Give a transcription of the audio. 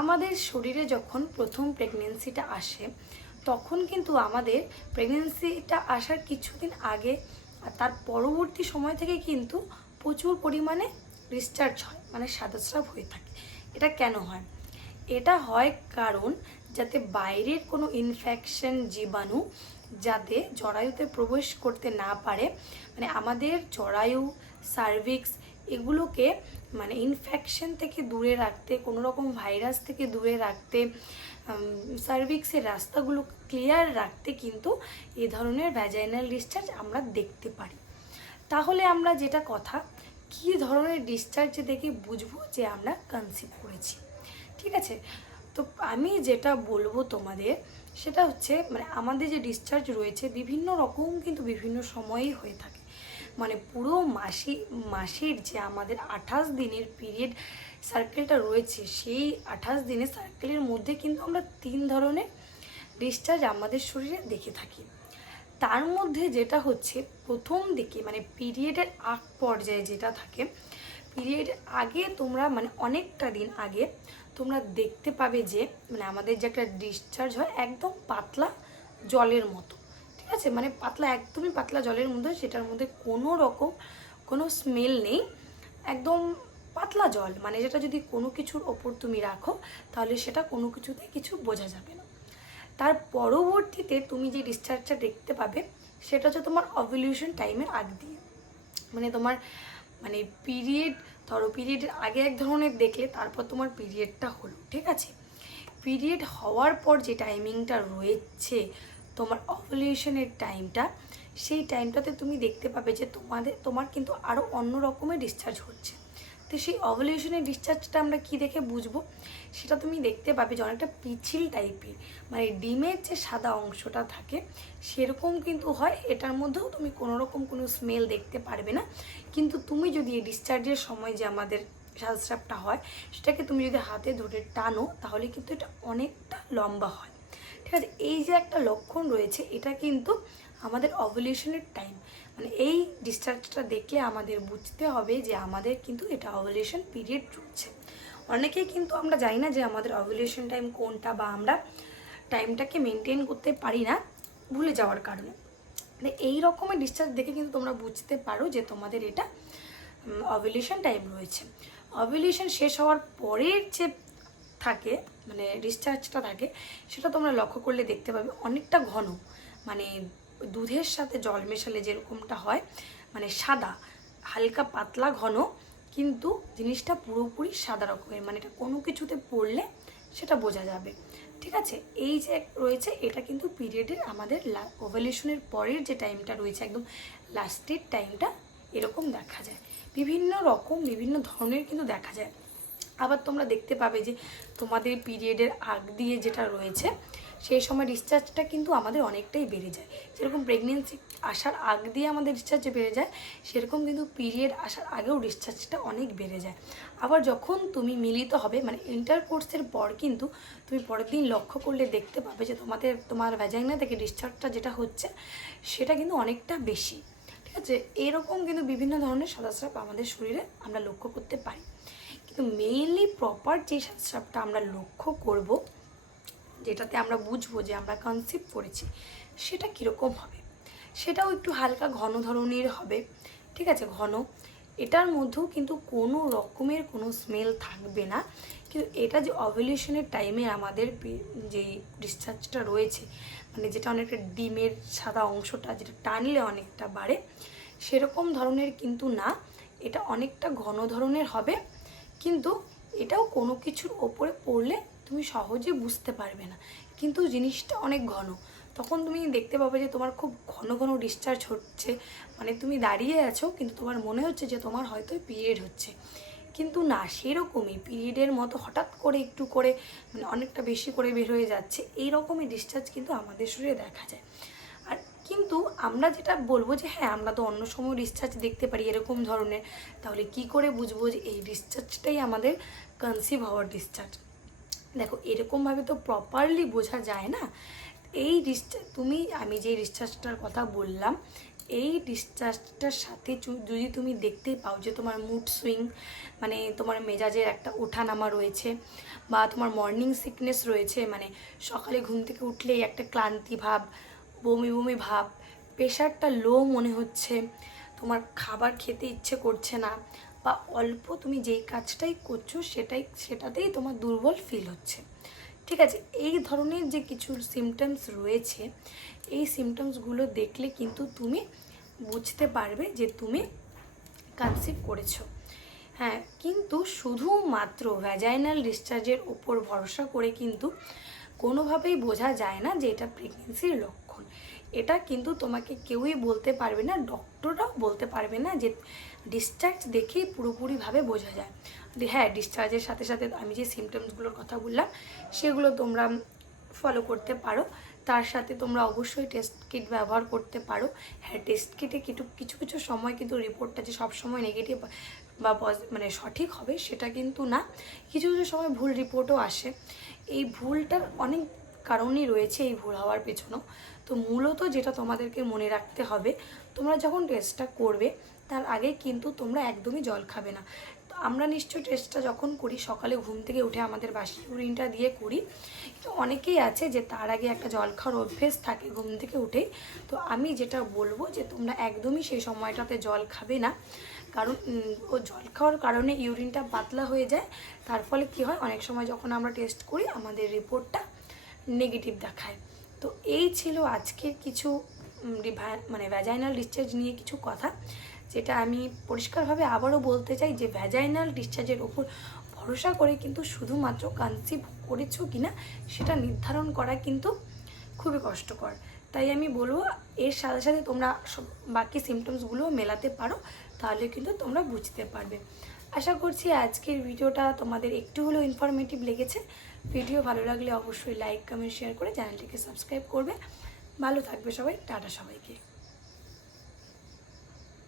আমাদের শরীরে যখন প্রথম প্রেগনেন্সিটা আসে, তখন কিন্তু আমাদের প্রেগনেন্সিটা আসার কিছুদিন আগে আর তার পরবর্তী সময় থেকে কিন্তু প্রচুর পরিমাণে ডিসচার্জ হয় মানে সাদাস্রাব হয়ে থাকে। এটা কেন হয়? এটা হয় কারণ যাতে বাইরের কোনো ইনফেকশন জীবাণু যাতে জরায়ুতে প্রবেশ করতে না পারে মানে আমাদের জরায়ু সার্ভিক্স এগুলোকে মানে ইনফেকশন থেকে দূরে রাখতে, কোনো রকম ভাইরাস থেকে দূরে রাখতে সার্ভিক্সের রাস্তাগুলো ক্লিয়ার রাখতে কিন্তু এ ধরনের ভ্যাজাইনাল ডিসচার্জ আমরা দেখতে পারি। তাহলে আমরা যেটা কথা, কী ধরনের ডিসচার্জ দেখে বুঝব যে আমরা কনসিভ করেছি? ঠিক আছে? তো আমি যেটা বলব তোমাদের, সেটা হচ্ছে মানে আমাদের যে ডিসচার্জ রয়েছে, বিভিন্ন রকম কিন্তু বিভিন্ন সময়েই হয়ে থাকে। মানে পুরো মাসি, মাসের যে আমাদের আঠাশ দিনের পিরিয়ড সার্কেলটা রয়েছে, সেই আঠাশ দিনের সার্কেলের মধ্যে কিন্তু আমরা তিন ধরনের ডিসচার্জ আমাদের শরীরে দেখে থাকি। তার মধ্যে যেটা হচ্ছে, প্রথম দিকে মানে পিরিয়ডের আগ পর্যায়ে যেটা থাকে পিরিয়ড আগে তোমরা মানে অনেকটা দিন আগে তোমরা দেখতে পাবে যে মানে আমাদের যে একটা ডিসচার্জ হয়, একদম পাতলা জলের মতো। আছে? মানে পাতলা, একদমই পাতলা জলের মধ্যে, সেটার মধ্যে কোনো রকম কোনো স্মেল নেই। একদম পাতলা জল মানে যেটা যদি কোনো কিছুর ওপর তুমি রাখো, তাহলে সেটা কোনো কিছুতে কিছু বোঝা যাবে না। তার পরবর্তীতে তুমি যে ডিসচার্জটা দেখতে পাবে, সেটা হচ্ছে তোমার অভলিউশন টাইমের আগ দিয়ে। মানে তোমার মানে পিরিয়ড ধরো পিরিয়ডের আগে এক ধরনের দেখলে, তারপর তোমার পিরিয়ডটা হলো, ঠিক আছে? পিরিয়ড হওয়ার পর যে টাইমিংটা রয়েছে তোমার অভলিউশনের টাইমটা সেই টাইমটাতে তুমি দেখতে পাবে যে তোমাদের, তোমার কিন্তু আরও অন্য রকমের ডিসচার্জ হচ্ছে। তো সেই অভলিউশনের ডিসচার্জটা আমরা কি দেখে বুঝব? সেটা তুমি দেখতে পাবে যে অনেকটা পিছিল টাইপের মানে ডিমের যে সাদা অংশটা থাকে, সেরকম কিন্তু হয়। এটার মধ্যেও তুমি কোনো রকম কোনো স্মেল দেখতে পারবে না। কিন্তু তুমি যদি এই ডিসচার্জের সময় যে আমাদের সাজস্রাবটা হয়, সেটাকে তুমি যদি হাতে ধরে টানো, তাহলে কিন্তু এটা অনেকটা লম্বা হয়। ঠিক আছে এই যে একটা লক্ষণ রয়েছে, এটা কিন্তু আমাদের অভলিউশনের টাইম মানে এই ডিসচার্জটা দেখলে আমাদের বুঝতে হবে যে আমাদের কিন্তু এটা অভলিউশন পিরিয়ড চলছে। অনেকেই কিন্তু আমরা জানি না যে আমাদের অভলিউশন টাইম কোনটা বা আমরা টাইমটাকে মেনটেন করতে পারি না ভুলে যাওয়ার কারণে। মানে এই রকমের ডিসচার্জ দেখে কিন্তু তোমরা বুঝতে পারো যে তোমাদের এটা অভলিউশন টাইম রয়েছে। অভলিউশন শেষ হওয়ার পরের যে থাকে মানে ডিসচার্জটা থাকে সেটা তোমরা লক্ষ্য করলে দেখতে পাবে অনেকটা ঘন। মানে দুধের সাথে জল মেশালে যেরকমটা হয় মানে সাদা, হালকা পাতলা ঘন, কিন্তু জিনিসটা পুরোপুরি সাদা রকমের মানে এটা কোনো কিছুতে পড়লে সেটা বোঝা যাবে। ঠিক আছে? এই যে রয়েছে, এটা কিন্তু পিরিয়ডের আমাদের ওভলিউশনের পরের যে টাইমটা রয়েছে, একদম লাস্টের টাইমটা এরকম দেখা যায়। বিভিন্ন রকম, বিভিন্ন ধরনের কিন্তু দেখা যায়। আবার তোমরা দেখতে পাবে যে তোমাদের পিরিয়ডের আগ দিয়ে যেটা রয়েছে, সেই সময় ডিসচার্জটা কিন্তু আমাদের অনেকটাই বেড়ে যায়। যেরকম প্রেগনেন্সি আসার আগ দিয়ে আমাদের ডিসচার্জ বেড়ে যায়, সেরকম কিন্তু পিরিয়ড আসার আগেও ডিসচার্জটা অনেক বেড়ে যায়। আবার যখন তুমি মিলিত হবে মানে ইন্টার কোর্সের পর কিন্তু তুমি পরের দিন লক্ষ্য করলে দেখতে পাবে যে তোমাদের, তোমার ভ্যাজাইনা থেকে ডিসচার্জটা যেটা হচ্ছে, সেটা কিন্তু অনেকটা বেশি। ঠিক আছে? এরকম কিন্তু বিভিন্ন ধরনের সাদাস্রাব আমাদের শরীরে আমরা লক্ষ্য করতে পারি। কিন্তু মেইনলি প্রপার যে সাদাস্রাবটা আমরা লক্ষ্য করব, যেটাতে আমরা বুঝব যে আমরা কনসিভ করেছি, সেটা কীরকম হবে। সেটাও একটু হালকা ঘন ধরনের হবে, ঠিক আছে? ঘন। এটার মধ্যেও কিন্তু কোনো রকমের কোনো স্মেল থাকবে না। কিন্তু এটা যে অভলিউশনের টাইমে আমাদের যে ডিসচার্জটা রয়েছে মানে যেটা অনেকটা ডিমের সাদা অংশটা, যেটা টানলে অনেকটা বাড়ে, সেরকম ধরনের কিন্তু না। এটা অনেকটা ঘন ধরনের হবে। কিন্তু এটাও কোনো কিছুর ওপরে পড়লে তুমি সহজে বুঝতে পারবে না। কিন্তু জিনিসটা অনেক ঘন। তখন তুমি দেখতে পাবে যে তোমার খুব ঘন ঘন ডিসচার্জ হচ্ছে। মানে তুমি দাঁড়িয়ে আছো, কিন্তু তোমার মনে হচ্ছে যে তোমার হয়তো পিরিয়ড হচ্ছে। কিন্তু না, সেরকমই পিরিয়ডের মতো হঠাৎ করে একটু করে মানে অনেকটা বেশি করে বের হয়ে যাচ্ছে। এই রকমই ডিসচার্জ কিন্তু আমাদের শরীরে দেখা যায়। কিন্তু আমরা যেটা বলব যে হ্যাঁ আমরা তো অন্য সময় ডিসচার্জ দেখতে পারি এরকম ধরনের। তাহলে কি করে বুঝব যে এই ডিসচার্জটাই আমাদের কনসিভ হওয়ার ডিসচার্জ দেখো, এরকমভাবে তো প্রপারলি বোঝা যায় না। এই ডিসচার্জ তুমি, আমি যে ডিসচার্জটার কথা বললাম, এই ডিসচার্জটার সাথে যদি তুমি দেখতে পাও যে তোমার মুড সুইং মানে তোমার মেজাজের একটা ওঠানামা রয়েছে বা তোমার মর্নিং সিকনেস রয়েছে মানে সকালে ঘুম থেকে উঠলেই একটা ক্লান্তি ভাব বমি বমি ভাব, প্রেশারটা লো মনে হচ্ছে, তোমার খাবার খেতে ইচ্ছে করছে না, বা অল্প তুমি যেই কাজটাই করছ সেটাই, সেটাতেই তোমার দুর্বল ফিল হচ্ছে। ঠিক আছে, এই ধরনের যে কিছু সিমটমস রয়েছে, এই সিমটমসগুলো দেখলে কিন্তু তুমি বুঝতে পারবে যে তুমি কনসিভ করেছ। হ্যাঁ কিন্তু শুধুমাত্র ভ্যাজাইনাল ডিসচার্জের ওপর ভরসা করে কিন্তু কোনোভাবেই বোঝা যায় না যে এটা প্রেগনেন্সির লক্ষণ। এটা কিন্তু তোমাকে কেউই বলতে পারবে না, ডক্টররাও বলতে পারবে না যে ডিসচার্জ দেখেই পুরোপুরিভাবে বোঝা যায়। হ্যাঁ ডিসচার্জের সাথে সাথে আমি যে সিমটমসগুলোর কথা বললাম, সেগুলো তোমরা ফলো করতে পারো। তার সাথে তোমরা অবশ্যই টেস্ট কিট ব্যবহার করতে পারো। হ্যাঁ টেস্ট কিটে কিছু কিছু কিছু সময় কিন্তু রিপোর্টটা যে সবসময় নেগেটিভ বা মানে সঠিক হবে সেটা কিন্তু না। কিছু কিছু সময় ভুল রিপোর্টও আসে। এই ভুলটার অনেক কারণই রয়েছে এই ভুল হওয়ার পেছনেও। তো মূলত যেটা তোমাদেরকে মনে রাখতে হবে, তোমরা যখন টেস্টটা করবে, তার আগে কিন্তু তোমরা একদমই জল খাবে না। তো আমরা নিশ্চয়ই টেস্টটা যখন করি, সকালে ঘুম থেকে উঠে আমাদের বাসি ইউরিনটা দিয়ে করি, কিন্তু অনেকেই আছে যে তার আগে একটা জল খাওয়ার অভ্যেস থাকে ঘুম থেকে উঠেই তো আমি যেটা বলব যে তোমরা একদমই সেই সময়টাতে জল খাবে না, কারণ ও জল খাওয়ার কারণে ইউরিনটা পাতলা হয়ে যায়। তার ফলে কি হয়, অনেক সময় যখন আমরা টেস্ট করি, আমাদের রিপোর্টটা নেগেটিভ দেখায়। তো এই ছিল আজকের কিছু মানে ভ্যাজাইনাল ডিসচার্জ নিয়ে কিছু কথা, যেটা আমি পরিষ্কারভাবে আবারও বলতে চাই যে ভ্যাজাইনাল ডিসচার্জের ওপর ভরসা করে কিন্তু শুধুমাত্র কনসিভ করেছ কিনা, সেটা নির্ধারণ করা কিন্তু খুবই কষ্টকর। তাই আমি বলব, এর সাথে সাথে তোমরা বাকি সিমটমসগুলোও মেলাতে পারো, তাহলে কিন্তু তোমরা বুঝতে পারবে। আশা করছি আজকের ভিডিওটা তোমাদের একটু হলেও ইনফরমেটিভ লেগেছে। ভিডিও ভালো লাগলে অবশ্যই লাইক কমেন্ট শেয়ার করে চ্যানেলটিকে সাবস্ক্রাইব করবে। ভালো থাকবে সবাই, টাটা সবাইকে।